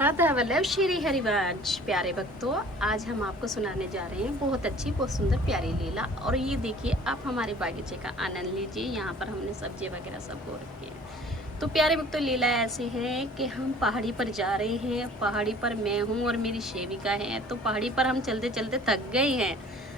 राधा वल्लभ श्री हरिवंश। प्यारे भक्तों, आज हम आपको सुनाने जा रहे हैं बहुत अच्छी बहुत सुंदर प्यारी लीला। और ये देखिए, आप हमारे बागीचे का आनंद लीजिए। यहाँ पर हमने सब्जी वगैरह सब बो रखी है। तो प्यारे भक्तों, लीला ऐसी है कि हम पहाड़ी पर जा रहे हैं। पहाड़ी पर मैं हूँ और मेरी सेविका है। तो पहाड़ी पर हम चलते चलते थक गए हैं।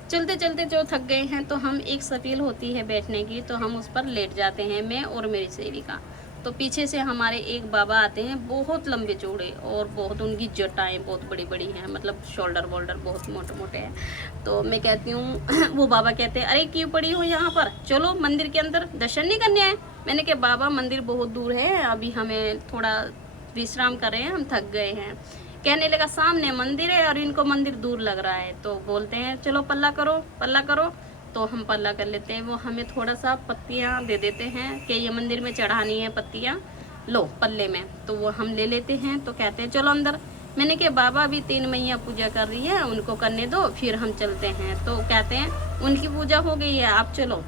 चलते चलते जो थक गए हैं तो हम एक सफील होती है बैठने की, तो हम उस पर लेट जाते हैं, मैं और मेरी सेविका। तो पीछे से हमारे एक बाबा आते हैं, बहुत लंबे चौड़े, और बहुत उनकी जटाएं बहुत बड़ी बड़ी हैं, मतलब शोल्डर वोल्डर बहुत मोटे मोटे हैं। तो मैं कहती हूँ वो बाबा कहते हैं, अरे क्यों पड़ी हो यहाँ पर, चलो मंदिर के अंदर दर्शन नहीं करने आए। मैंने कहा बाबा मंदिर बहुत दूर है, अभी हमें थोड़ा विश्राम कर रहे हैं, हम थक गए हैं। कहने लगा सामने मंदिर है और इनको मंदिर दूर लग रहा है। तो बोलते हैं चलो पल्ला करो पल्ला करो। तो हम पल्ला कर लेते हैं। वो हमें थोड़ा सा पत्तियाँ दे देते हैं कि ये मंदिर में चढ़ानी है पत्तियाँ, लो पल्ले में। तो वो हम ले लेते हैं। तो कहते हैं चलो अंदर। मैंने कहा बाबा भी 3 मैया पूजा कर रही है, उनको करने दो, फिर हम चलते हैं। तो कहते हैं उनकी पूजा हो गई है, आप चलो।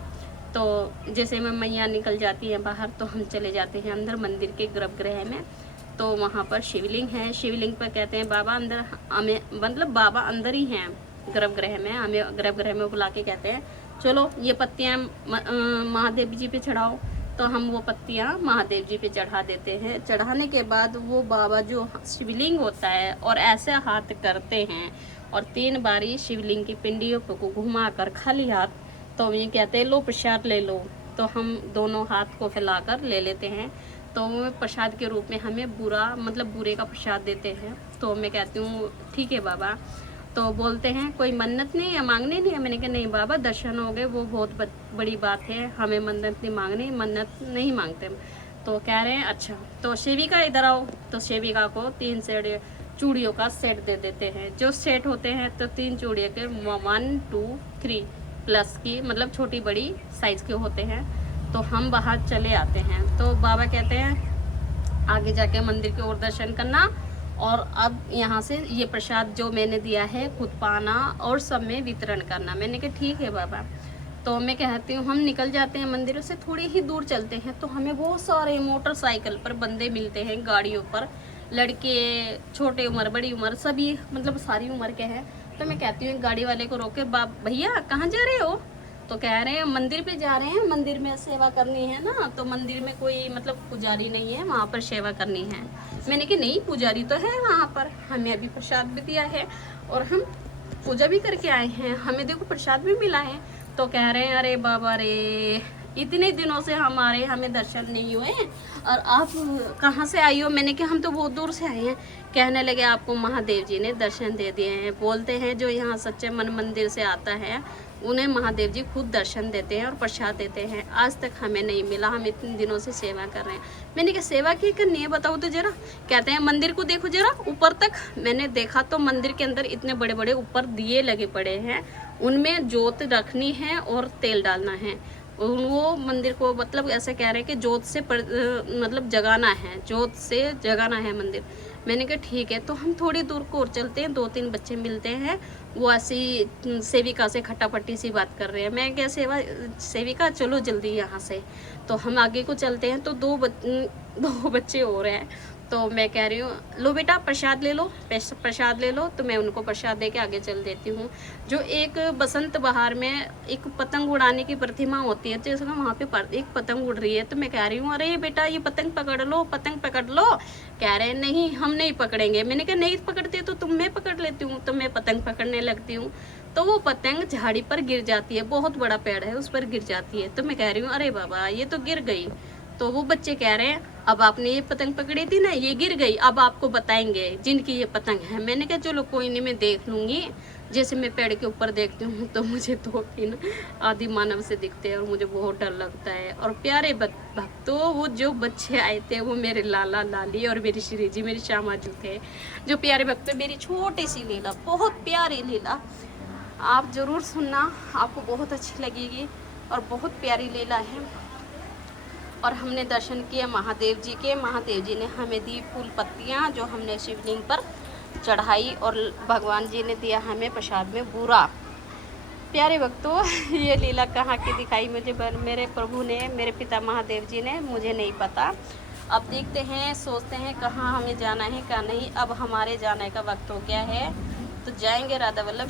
तो जैसे में मैया निकल जाती है बाहर, तो हम चले जाते हैं अंदर मंदिर के गर्भगृह में। तो वहाँ पर शिवलिंग है। शिवलिंग पर कहते हैं बाबा अंदर, हमें मतलब बाबा अंदर ही हैं गर्भगृह में। हमें गर्भगृह में बुला के कहते हैं चलो ये पत्तियाँ महादेव जी पे चढ़ाओ। तो हम वो पत्तियाँ महादेव जी पे चढ़ा देते हैं। चढ़ाने के बाद वो बाबा जो शिवलिंग होता है और ऐसे हाथ करते हैं और 3 बारी शिवलिंग की पिंडियों को घुमा कर खाली हाथ, तो ये कहते हैं लो प्रसाद ले लो। तो हम दोनों हाथ को फैलाकर ले लेते हैं। तो वो प्रसाद के रूप में हमें बूरे का प्रसाद देते हैं। तो मैं कहती हूँ ठीक है बाबा। तो बोलते हैं कोई मन्नत नहीं है, मांगने नहीं है। मैंने कहा नहीं बाबा, दर्शन हो गए, वो बहुत बड़ी बात है, हमें मन्नत नहीं मांगनी, मन्नत नहीं मांगते। तो कह रहे हैं अच्छा। तो सेविका इधर आओ। तो सेविका को 3 सेट चूड़ियों का सेट दे देते हैं। जो सेट होते हैं तो 3 चूड़ियों के 1 2 3 प्लस की, मतलब छोटी बड़ी साइज़ के होते हैं। तो हम बाहर चले आते हैं। तो बाबा कहते हैं आगे जाके मंदिर के और दर्शन करना, और अब यहाँ से ये प्रसाद जो मैंने दिया है खुद पाना और सब में वितरण करना। मैंने कहा ठीक है बाबा। तो मैं कहती हूँ हम निकल जाते हैं मंदिर से, थोड़ी ही दूर चलते हैं तो हमें बहुत सारे मोटरसाइकिल पर बंदे मिलते हैं, गाड़ियों पर, लड़के, छोटे उम्र बड़ी उम्र सभी, मतलब सारी उम्र के हैं। तो मैं कहती हूँ गाड़ी वाले को रोके, भैया कहाँ जा रहे हो? तो कह रहे हैं मंदिर पे जा रहे हैं, मंदिर में सेवा करनी है ना। तो मंदिर में कोई मतलब पुजारी नहीं है, वहाँ पर सेवा करनी है। मैंने कहा नहीं पुजारी तो है वहाँ पर, हमें अभी प्रसाद भी दिया है और हम पूजा भी करके आए हैं, हमें देखो प्रसाद भी मिला है। तो कह रहे हैं अरे बाबा रे, इतने दिनों से हमें दर्शन नहीं हुए और आप कहाँ से आई हो? मैंने कहा हम तो बहुत दूर से आए हैं। कहने लगे आपको महादेव जी ने दर्शन दे दिए हैं। बोलते हैं जो यहाँ सच्चे मन मंदिर से आता है उन्हें महादेव जी खुद दर्शन देते हैं और प्रसाद देते हैं। आज तक हमें नहीं मिला, हम इतने दिनों से सेवा कर रहे हैं। मैंने कहा सेवा की करनी है, बताओ तो जरा। कहते हैं मंदिर को देखो जरा ऊपर तक। मैंने देखा तो मंदिर के अंदर इतने बड़े बड़े ऊपर दिए लगे पड़े हैं, उनमें जोत रखनी है और तेल डालना है। वो मंदिर को मतलब ऐसे कह रहे हैं कि जोत से मतलब जगाना है, जोत से जगाना है मंदिर। मैंने कहा ठीक है। तो हम थोड़ी दूर को और चलते हैं, 2-3 बच्चे मिलते हैं, वो ऐसी सेविका से खट्टापट्टी सी बात कर रहे हैं। मैं क्या सेविका चलो जल्दी यहाँ से। तो हम आगे को चलते हैं तो 2 बच्चे और हैं। तो मैं कह रही हूँ लो बेटा प्रसाद ले लो, प्रसाद ले लो। तो मैं उनको प्रसाद दे के आगे चल देती हूँ। जो एक बसंत बहार में एक पतंग उड़ाने की प्रतिमा होती है, जैसे वहाँ पे एक पतंग उड़ रही है। तो मैं कह रही हूँ अरे बेटा ये पतंग पकड़ लो, पतंग पकड़ लो। कह रहे हैं नहीं हम नहीं पकड़ेंगे। मैंने कहा नहीं पकड़ते तो तुम, मैं पकड़ लेती हूँ। तो मैं पतंग पकड़ने लगती हूँ तो वो पतंग झाड़ी पर गिर जाती है, बहुत बड़ा पेड़ है उस पर गिर जाती है। तो मैं कह रही हूँ अरे बाबा ये तो गिर गई। तो वो बच्चे कह रहे हैं अब आपने ये पतंग पकड़ी थी ना, ये गिर गई, अब आपको बताएंगे जिनकी ये पतंग है। मैंने कहा चलो कोई नहीं, मैं देख लूँगी। जैसे मैं पेड़ के ऊपर देखती हूँ तो मुझे 2-3 आदि मानव से दिखते हैं और मुझे बहुत डर लगता है। और प्यारे भक्तों, वो जो बच्चे आए थे वो मेरे लाला लाली और मेरी श्री जी, मेरी श्यामा जी थे। जो प्यारे भक्तों, मेरी छोटी सी लीला, बहुत प्यारी लीला, आप ज़रूर सुनना, आपको बहुत अच्छी लगेगी और बहुत प्यारी लीला है। और हमने दर्शन किए महादेव जी के। महादेव जी ने हमें दी फूल पत्तियाँ जो हमने शिवलिंग पर चढ़ाई, और भगवान जी ने दिया हमें प्रसाद में बूरा। प्यारे भक्तों, ये लीला कहाँ की दिखाई मुझे मेरे प्रभु ने, मेरे पिता महादेव जी ने, मुझे नहीं पता। अब देखते हैं, सोचते हैं कहाँ हमें जाना है कहाँ नहीं। अब हमारे जाने का वक्त हो गया है, तो जाएंगे राधा वल्लभ